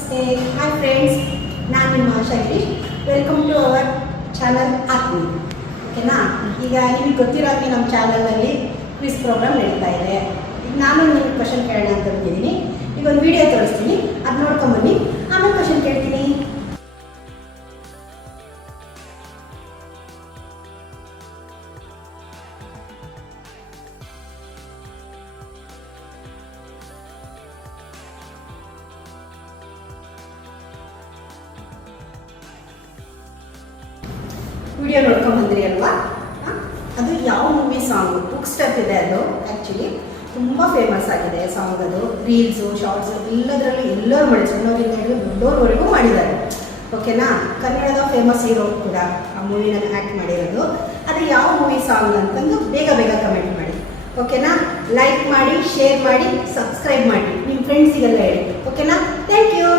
ನಮಸ್ತೆ. Hi friends, ನಾನು ನಿಮ್ಮ Shaili. Welcome to our channel Aatmi. ಓಕೆನಾ? ಈಗ ನಿಮಗೆ ಗೊತ್ತಿರೋಂಗೆ ನಮ್ಮ ಚಾನಲಲ್ಲಿ ಕ್ವಿಸ್ ಪ್ರೋಗ್ರಾಮ್ ನಡೀತಾ ಇದೆ. ಈಗ ನಾನು ನಿಮಗೆ ಕ್ವಶನ್ ಕೇಳೋಣ ಅಂತ ಬಂದಿದ್ದೀನಿ. ಈಗ ಒಂದು ವಿಡಿಯೋ ತೋರಿಸ್ತೀನಿ, ಅದು ನೋಡ್ಕೊಂಬನ್ನಿ, ಆಮೇಲೆ ಕ್ವಶನ್ ಕೇಳ್ತೀನಿ. ವಿಡಿಯೋ ನೋಡ್ಕೊಂಬಂದ್ರಿ ಅಲ್ವಾ? ಅದು ಯಾವ ಮೂವಿ ಸಾಂಗು? ಬುಕ್ ಸ್ಟೆಪ್ ಇದೆ ಅದು. ಆ್ಯಕ್ಚುಲಿ ತುಂಬ ಫೇಮಸ್ ಆಗಿದೆ ಸಾಂಗ್. ಅದು ರೀಲ್ಸು, ಶಾರ್ಟ್ಸು ಎಲ್ಲದರಲ್ಲೂ ಎಲ್ಲರೂ ಮಾಡಿ, ಸಣ್ಣವರಿಂದ ಹಿಡಿದು ದೊಡ್ಡೋರ್ವರೆಗೂ ಮಾಡಿದ್ದಾರೆ. ಓಕೆನಾ? ಕನ್ನಡದ ಫೇಮಸ್ ಹೀರೋ ಕೂಡ ಆ ಮೂವಿನಲ್ಲಿ ಆ್ಯಕ್ಟ್ ಮಾಡಿರೋದು. ಅದು ಯಾವ ಮೂವಿ ಸಾಂಗ್ ಅಂತಂದು ಬೇಗ ಕಮೆಂಟ್ ಮಾಡಿ. ಓಕೆನಾ? ಲೈಕ್ ಮಾಡಿ, ಶೇರ್ ಮಾಡಿ, ಸಬ್ಸ್ಕ್ರೈಬ್ ಮಾಡಿ, ನಿಮ್ಮ ಫ್ರೆಂಡ್ಸಿಗೆಲ್ಲ ಹೇಳಿ. ಓಕೆನಾ? Thank you.